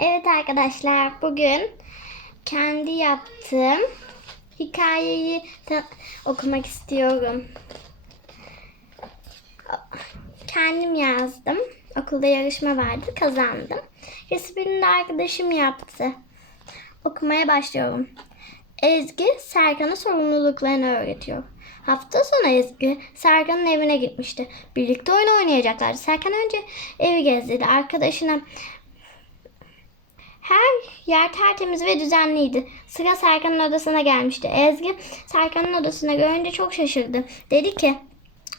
Evet arkadaşlar bugün kendi yaptığım hikayeyi okumak istiyorum. Kendim yazdım. Okulda yarışma vardı kazandım. Resmini de arkadaşım yaptı. Okumaya başlıyorum. Ezgi Serkan'a sorumluluklarını öğretiyor. Hafta sonu Ezgi Serkan'ın evine gitmişti. Birlikte oyun oynayacaklardı. Serkan önce evi gezdirdi. Arkadaşına her yer tertemiz ve düzenliydi. Sıra Serkan'ın odasına gelmişti. Ezgi Serkan'ın odasına görünce çok şaşırdı. Dedi ki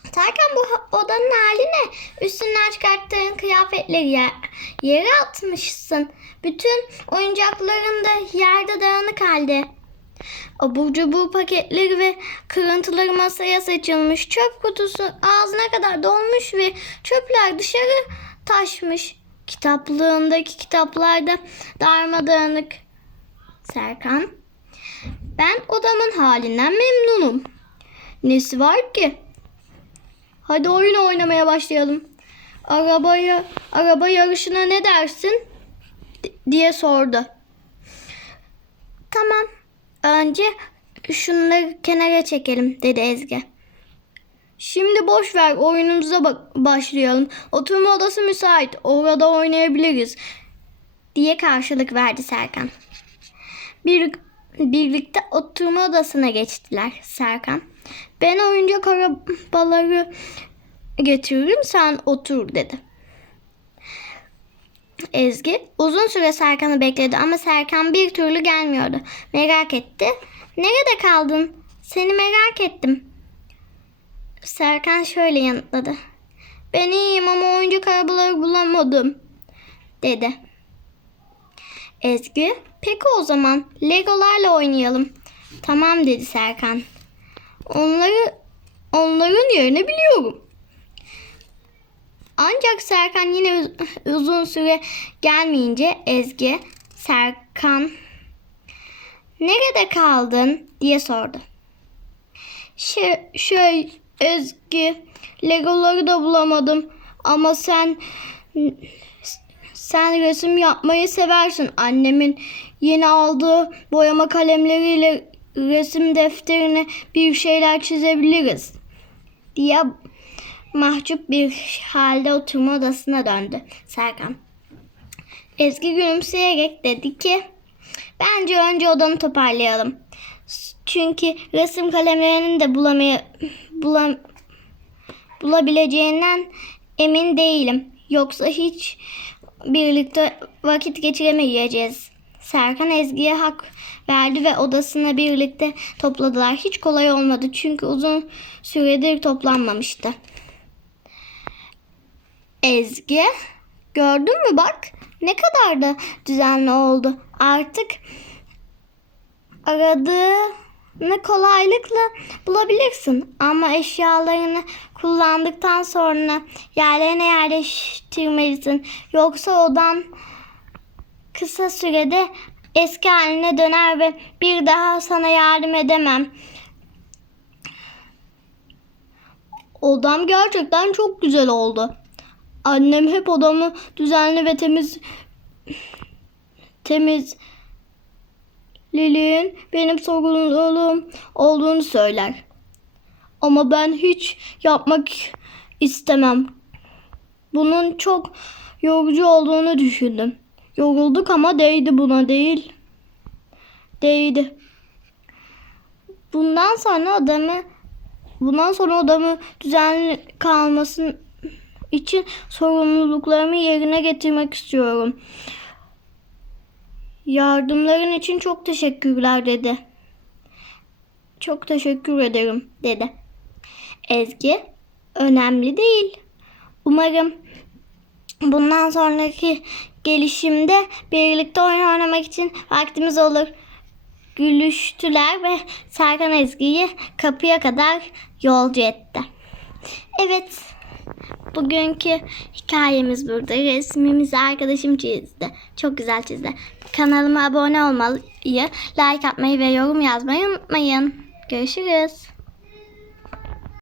Serkan bu odanın hali ne? Üstünden çıkarttığın kıyafetleri yer, yere atmışsın. Bütün oyuncakların da yerde dağınık halde. Abur cubur paketleri ve kırıntıları masaya saçılmış. Çöp kutusu ağzına kadar dolmuş ve çöpler dışarı taşmış. Kitaplığındaki kitaplar da darmadağınık. Serkan, ben odamın halinden memnunum. Nesi var ki? Hadi oyun oynamaya başlayalım. Arabaya, araba yarışına ne dersin? D- diye sordu. Tamam. Önce şunları kenara çekelim dedi Ezgi. Şimdi boş ver oyunumuza bak- başlayalım. Oturma odası müsait. Orada oynayabiliriz. Diye karşılık verdi Serkan. Bir, birlikte oturma odasına geçtiler Serkan. Ben oyuncak arabaları getiririm sen otur dedi. Ezgi uzun süre Serkan'ı bekledi ama Serkan bir türlü gelmiyordu. Merak etti. Nerede kaldın? Seni merak ettim. Serkan şöyle yanıtladı. Ben iyiyim ama oyuncak arabaları bulamadım. Dedi. Ezgi, peki o zaman Legolarla oynayalım. Tamam dedi Serkan. Onları onların yerini biliyorum. Ancak Serkan yine uz- uzun süre gelmeyince Ezgi, Serkan nerede kaldın diye sordu. Şey, şey Ezgi Legoları da bulamadım ama sen sen resim yapmayı seversin. Annemin yeni aldığı boyama kalemleriyle resim defterine bir şeyler çizebiliriz diye mahcup bir halde oturma odasına döndü Serkan. Ezgi gülümseyerek dedi ki bence önce odanı toparlayalım. Çünkü resim kalemlerini de bulamaya, bulam, bulabileceğinden emin değilim. Yoksa hiç birlikte vakit geçiremeyeceğiz. Serkan Ezgi'ye hak verdi ve odasına birlikte topladılar. Hiç kolay olmadı çünkü uzun süredir toplanmamıştı. Ezgi, gördün mü bak ne kadar da düzenli oldu. Artık aradığını kolaylıkla bulabilirsin. Ama eşyalarını kullandıktan sonra yerlerine yerleştirmelisin. Yoksa odan kısa sürede eski haline döner ve bir daha sana yardım edemem. Odam gerçekten çok güzel oldu. Annem hep odamı düzenli ve temiz temiz Lili'nin benim sorumluluğum olduğunu söyler. Ama ben hiç yapmak istemem. Bunun çok yorucu olduğunu düşündüm. Yorulduk ama değdi buna değil. Değdi. Bundan sonra odamı bundan sonra odamı düzenli kalmasın için sorumluluklarımı yerine getirmek istiyorum. Yardımların için çok teşekkürler dedi. Çok teşekkür ederim dedi. Ezgi önemli değil. Umarım bundan sonraki gelişimde birlikte oyun oynamak için vaktimiz olur. Gülüştüler ve Serkan Ezgi'yi kapıya kadar yolcu etti. Evet, bugünkü hikayemiz burada. Resmimizi arkadaşım çizdi. Çok güzel çizdi. Kanalıma abone olmayı, like atmayı ve yorum yazmayı unutmayın. Görüşürüz.